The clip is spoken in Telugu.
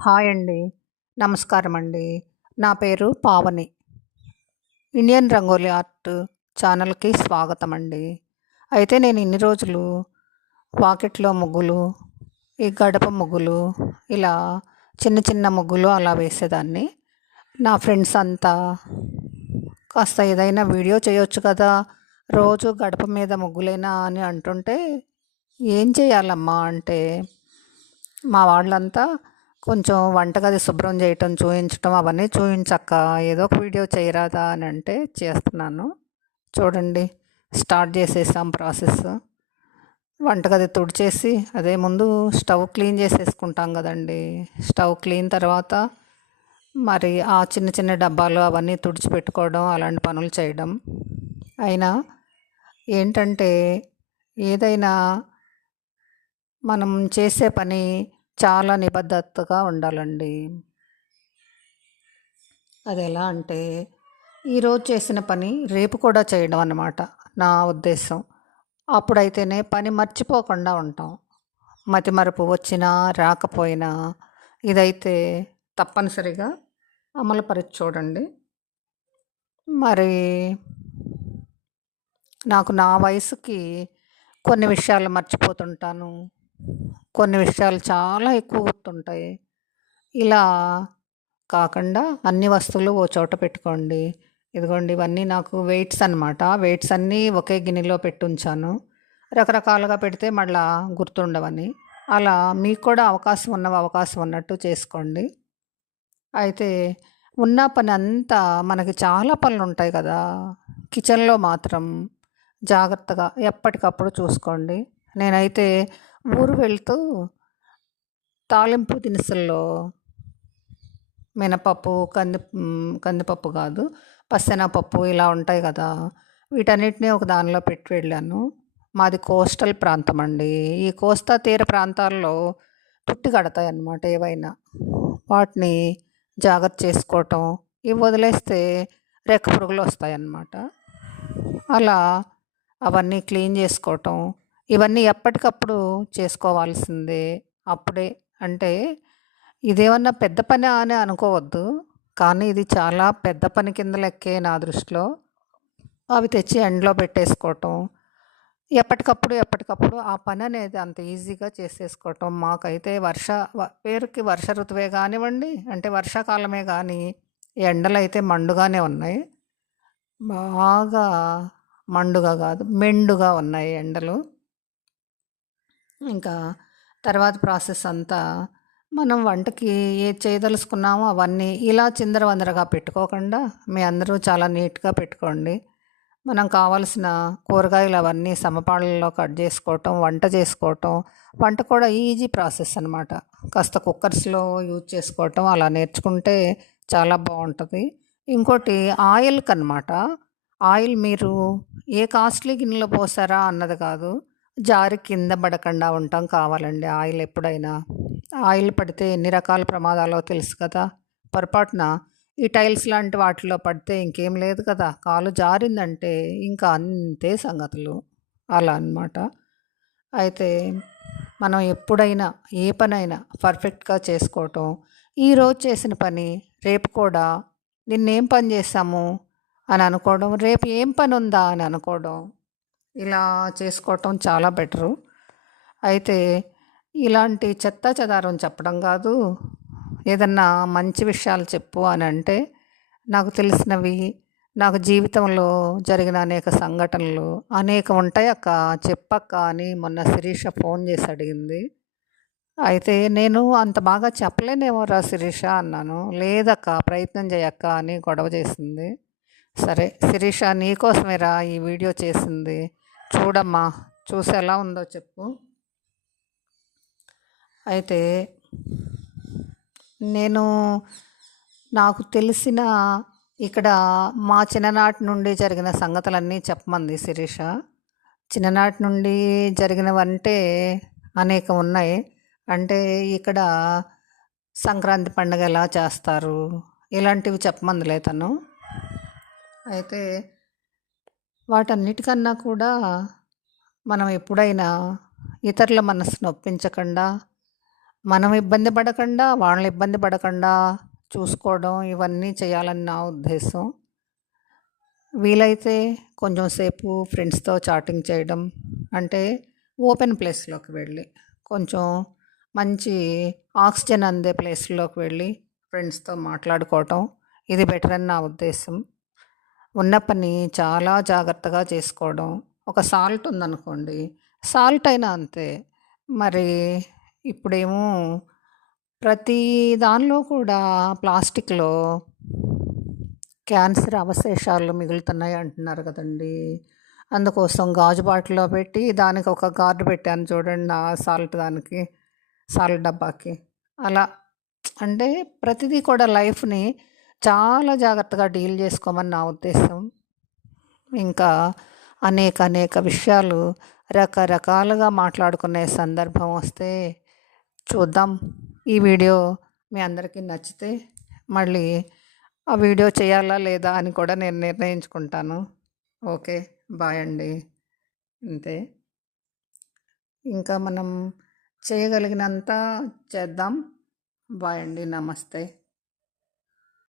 హాయ్ అండి. నమస్కారం అండి. నా పేరు పావని. ఇండియన్ రంగోలీ ఆర్ట్ ఛానల్కి స్వాగతం అండి. అయితే నేను ఇన్ని రోజులు వాకిట్లో ముగ్గులు ఈ గడప ముగ్గులు ఇలా చిన్న చిన్న ముగ్గులు అలా వేసేదాన్ని. నా ఫ్రెండ్స్ అంతా కాస్త ఏదైనా వీడియో చేయొచ్చు కదా రోజు గడప మీద ముగ్గులేనా అని అంటుంటే ఏం చేయాలమ్మా? అంటే మా వాళ్ళంతా కొంచెం వంటగది శుభ్రం చేయటం చూపించటం అవన్నీ చూపించక్క ఏదో ఒక వీడియో చేయరాదా అని అంటే చేస్తున్నాను. చూడండి స్టార్ట్ చేసేసాం ప్రాసెస్. వంటగది తుడిచేసి అదే ముందు స్టవ్ క్లీన్ చేసేసుకుంటాం కదండి. స్టవ్ క్లీన్ తర్వాత మరి ఆ చిన్న చిన్న డబ్బాలు అవన్నీ తుడిచిపెట్టుకోవడం అలాంటి పనులు చేయడం. అయినా ఏంటంటే ఏదైనా మనం చేసే పని చాలా నిబద్ధతగా ఉండాలండి. అది ఎలా అంటే ఈరోజు చేసిన పని రేపు కూడా చేయడం అన్నమాట నా ఉద్దేశం. అప్పుడైతేనే పని మర్చిపోకుండా ఉంటాం. మతిమరుపు వచ్చినా రాకపోయినా ఇదైతే తప్పనిసరిగా అమలుపరిచి చూడండి. మరి నాకు నా వయసుకి కొన్ని విషయాలు మర్చిపోతుంటాను. కొన్ని విషయాలు చాలా ఎక్కువ గుర్తుంటాయి. ఇలా కాకుండా అన్ని వస్తువులు ఓ చోట పెట్టుకోండి. ఇదిగోండి ఇవన్నీ నాకు వెయిట్స్ అనమాట వెయిట్స్ అన్నీ ఒకే గిన్నెలో పెట్టుంచాను. రకరకాలుగా పెడితే మళ్ళా గుర్తుండవని. అలా మీకు కూడా అవకాశం ఉన్న అవకాశం ఉన్నట్టు చేసుకోండి. అయితే ఉన్న పని అంతా మనకి చాలా పనులు ఉంటాయి కదా. కిచెన్లో మాత్రం జాగ్రత్తగా ఎప్పటికప్పుడు చూసుకోండి. నేనైతే ఊరు వెళ్తూ తాలింపు దినుసుల్లో మినపప్పు కంది కందిపప్పు కాదు పప్పు ఇలా ఉంటాయి కదా. వీటన్నిటిని ఒక దానిలో పెట్టి వెళ్ళాను. మాది కోస్టల్ ప్రాంతం అండి. ఈ కోస్తా తీర ప్రాంతాల్లో తుట్టి కడతాయి అన్నమాట ఏవైనా. వాటిని జాగ్రత్త చేసుకోవటం ఇవి వదిలేస్తే రెక్క పురుగులు వస్తాయి అన్నమాట అలా అవన్నీ క్లీన్ చేసుకోవటం ఇవన్నీ ఎప్పటికప్పుడు చేసుకోవాల్సిందే. అప్పుడే అంటే ఇదేమన్నా పెద్ద పని అని అనుకోవద్దు. కానీ ఇది చాలా పెద్ద పని కింద లెక్కే నా దృష్టిలో. అవి తెచ్చి ఎండలో పెట్టేసుకోవటం ఎప్పటికప్పుడు ఎప్పటికప్పుడు ఆ పని అనేది అంత ఈజీగా చేసేసుకోవటం. మాకైతే వర్ష పేరుకి వర్ష ఋతువే కానివ్వండి అంటే వర్షాకాలమే కానీ ఎండలు అయితే మండుగానే ఉన్నాయి. బాగా మండుగా కాదు మెండుగా ఉన్నాయి ఎండలు. ఇంకా తర్వాత ప్రాసెస్ అంతా మనం వంటకి ఏది చేయదలుచుకున్నామో అవన్నీ ఇలా చిందరవందరగా పెట్టుకోకుండా మీ అందరూ చాలా నీట్గా పెట్టుకోండి. మనం కావలసిన కూరగాయలు అవన్నీ సమపాళ్ళలో కట్ చేసుకోవటం వంట చేసుకోవటం వంట కూడా ఈజీ ప్రాసెస్ అనమాట కాస్త కుక్కర్స్లో యూజ్ చేసుకోవటం అలా నేర్చుకుంటే చాలా బాగుంటుంది. ఇంకోటి ఆయిల్కి అనమాట ఆయిల్ మీరు ఏ కాస్ట్లీ గిన్నెలో పోసారా అన్నది కాదు. జారి కింద పడకుండా ఉంటాం కావాలండి. ఆయిల్ ఎప్పుడైనా. ఆయిల్ పడితే ఎన్ని రకాల ప్రమాదాలో తెలుసు కదా. పొరపాటున ఈ టైల్స్ లాంటి వాటిలో పడితే ఇంకేం లేదు కదా. కాలు జారిందంటే ఇంకా అంతే సంగతులు. అలా అనమాట అయితే మనం ఎప్పుడైనా ఏ పనైనా పర్ఫెక్ట్గా చేసుకోవటం ఈరోజు చేసిన పని రేపు కూడా నిన్నేం పని చేసాము అని అనుకోవడం రేపు ఏం పని ఉందా అని అనుకోవడం ఇలా చేసుకోవటం చాలా బెటరు. అయితే ఇలాంటి చెత్త చెదారం చెప్పడం కాదు. ఏదన్నా మంచి విషయాలు చెప్పు అని అంటే నాకు తెలిసినవి నాకు జీవితంలో జరిగిన అనేక సంఘటనలు అనేక ఉంటాయి అక్క చెప్పక్క అని మొన్న శిరీష ఫోన్ చేసి అడిగింది. అయితే నేను అంత బాగా చెప్పలేనేమోరా శిరీష అన్నాను. లేదక్క ప్రయత్నం చేయక్క అని గొడవ చేసింది. సరే శిరీష నీకోసమేరా ఈ వీడియో చేసింది. చూడమ్మా చూసి ఎలా ఉందో చెప్పు. అయితే నేను నాకు తెలిసిన ఇక్కడ మా చిన్ననాటి నుండి జరిగిన సంగతులన్నీ చెప్పమంది శిరీష. చిన్ననాటి నుండి జరిగినవంటే అనేకం ఉన్నాయి. అంటే ఇక్కడ సంక్రాంతి పండుగ ఎలా చేస్తారు? ఇలాంటివి చెప్పమందిలే తను. అయితే వాటన్నిటికన్నా కూడా మనం ఎప్పుడైనా ఇతరుల మనసు నొప్పించకుండా మనం ఇబ్బంది పడకుండా, వాళ్ళని ఇబ్బంది పడకుండా చూసుకోవడం ఇవన్నీ చేయాలని నా ఉద్దేశం. వీలైతే కొంచెం సేపు ఫ్రెండ్స్‌తో చాటింగ్ చేయడం. అంటే ఓపెన్ ప్లేస్‌లోకి వెళ్ళి, కొంచెం మంచి ఆక్సిజన్ అందే ప్లేస్‌లోకి వెళ్ళి ఫ్రెండ్స్‌తో మాట్లాడుకోవటం. ఇది బెటర్ అని నా ఉద్దేశం. ఉన్న పని చాలా జాగ్రత్తగా చేసుకోవడం. ఒక సాల్ట్ ఉందనుకోండి, సాల్ట్ అయినా అంతే. మరి ఇప్పుడేమో ప్రతి దానిలో కూడా ప్లాస్టిక్‌లో క్యాన్సర్ అవశేషాలు మిగులుతున్నాయి అంటున్నారు కదండీ! అందుకోసం గాజు బాటిల్‌లో పెట్టి దానికి ఒక గార్డ్ పెట్టాను చూడండి ఆ సాల్ట్ దానికి. సాల్ట్ డబ్బాకి. అలా అంటే ప్రతిదీ కూడా లైఫ్‌ని చాలా జాగ్రత్తగా డీల్ చేసుకోమని నా ఉద్దేశం. ఇంకా అనేక అనేక విషయాలు రకరకాలుగా మాట్లాడుకునే సందర్భం వస్తే చూద్దాం. ఈ వీడియో మీ అందరికీ నచ్చితే మళ్ళీ ఆ వీడియో చేయాలా లేదా అని కూడా నేను నిర్ణయించుకుంటాను. ఓకే. బాయ్ అండి. అంతే. ఇంకా మనం చేయగలిగినంత చేద్దాం. బాయ్ అండి. నమస్తే.